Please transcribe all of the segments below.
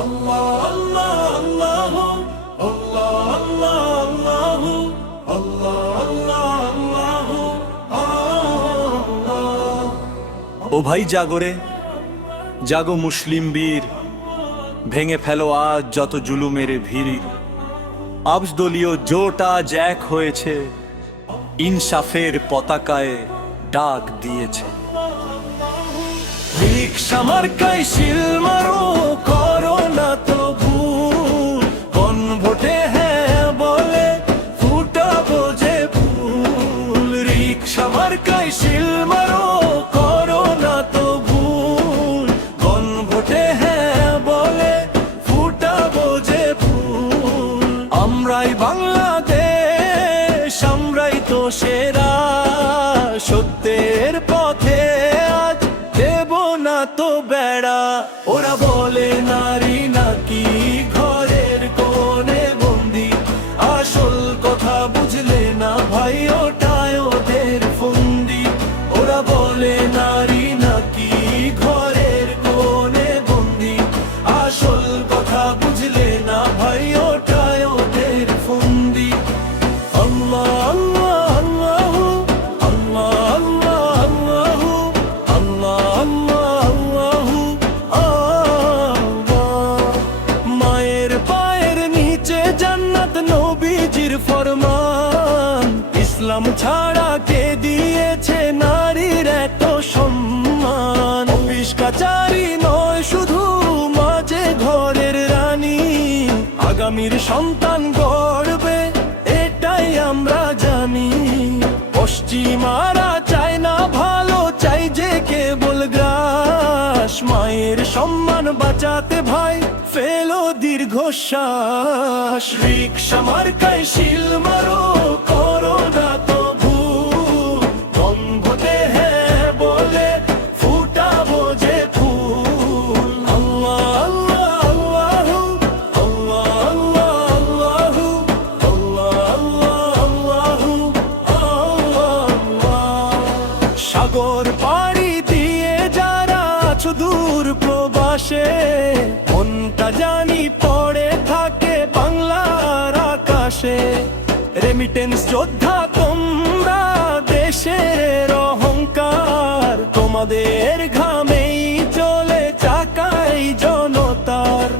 আল্লাহ আল্লাহ আল্লাহ আল্লাহ আল্লাহ আল্লাহ আল্লাহ। ও ভাই জাগরে, জাগো মুসলিম বীর, ভেঙে ফেলো আজ যত জুলুমের ভিড়। আবদলীয় জোট আজ এক হয়েছে, ইনসাফের পতাকায় ডাক দিয়েছে। রিকশা মার্কায় শিল মারো, করো না তো ভুল, কোন ভোটে হ্যাঁ বলে ফুটাবো যে ফুল। রিকশা মার্কায় শিল মারো, করো না তো ভুল, কোন ভোটে হ্যাঁ বলে ফুটাবো যে ফুল। আমরাই বাংলাদেশ, আমরাই তো সেরা, সত্যের পথে আজ দেব না তো বেড়া। ওরা বলে নারী নাকি ঘরের কোণে বন্দি, আসল কথা বুঝলে না ভাই ওটাই ওদের ফন্দি। ওরা বলে নারী নাকি ঘরের কোণে বন্দি, আসল কথা বুঝলে না ভাই ওটাই ওদের ফন্দি। আল্লাহ আল্লাহ আল্লাহ আল্লাহ আল্লাহ আল্লাহ। মায়ের পায়ের নিচে জান্নাত, নবীজির ফরমান। ইসলাম ছাড়া কে দিয়েছে নারীর এত সম্মান? অফিস কাচারি নয় শুধু, মাঝে ঘরের রানী, আগামীর সন্তান গড়বে এটাই আমরা জানি। পশ্চিমারা চায় না ভালো, চাই যে কেবল গ্রাস। মায়ের সম্মান বাঁচাতে ভাই ফেলো দীর্ঘশ্বাস। রিকশা মার্কায় শিল মারো, করো না তো ভুল, কোন ভোটে হ্যাঁ বলে ফুটাবো যে ফুল। আল্লাহ আল্লাহ আল্লাহ আল্লাহ আল্লাহ। সাগর পাড়ি দিয়ে যারা আছো দূর প্রবাসে, মনটা জানি পড়ে থাকে বাংলার আকাশে। রেমিটেন্স যোদ্ধা তোমরা, দেশের অহংকার, তোমাদের ঘামেই চলে চাকাই জনতার।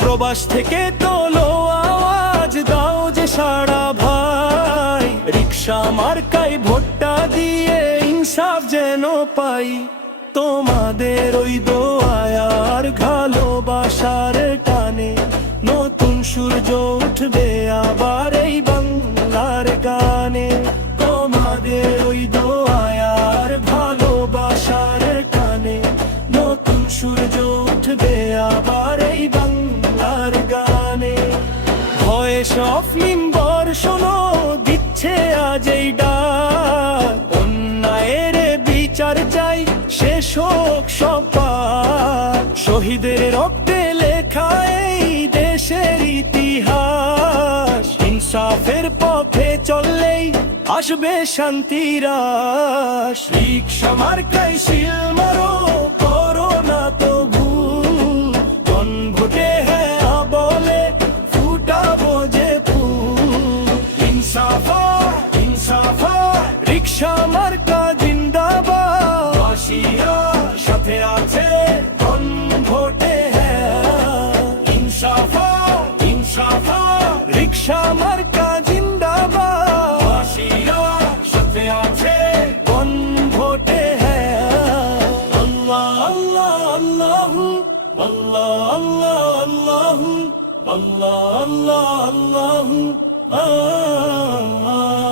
প্রবাস থেকে তোলো আওয়াজ, দাও যে সারা ভাই। রিকশা মার্কায় ভোটটা দিয়ে ইনসাফ যেন পাই। তোমাদের ওই দোয়ায় আর ভালোবাসার টানে নতুন সূর্য উঠবে আবার এই বাংলার গানে। তোমাদের ওই দোয়ায় আর ভালোবাসার টানে নতুন সূর্য উঠবে আবার এই বাংলার গানে। ভয়েস অফ মিম্বর শোনো, দিচ্ছে আজ এই ডাক। অন্যায়ের বিচার চাই, শেষ হোক সব পাপ। শহীদের রক্তে লেখা এই দেশের ইতিহাস। ইনসাফের পথে চললেই আসবে শান্তির আশ। রিকশা মার্কায় শিল মারো, করো না তো ভুল, কোন ভোটে হ্যাঁ বলে ফুটাবো যে ফুল। ইনসাফ ইনসাফ, রিকশা মার্কা জিন্দাবাদ। বাসিয়া সাথে আছে, কোন ভোটে হ্যাঁ। ইনসাফ ইনসাফ, রিকশা মার্কা জিন্দাবাদ। বাসিয়া সাথে আছে, কোন ভোটে হ্যাঁ। আল্লাহ আল্লাহ আল্লাহ আল্লাহ আল্লাহ আল্লাহ আল্লাহ আল্লাহ আল্লাহ।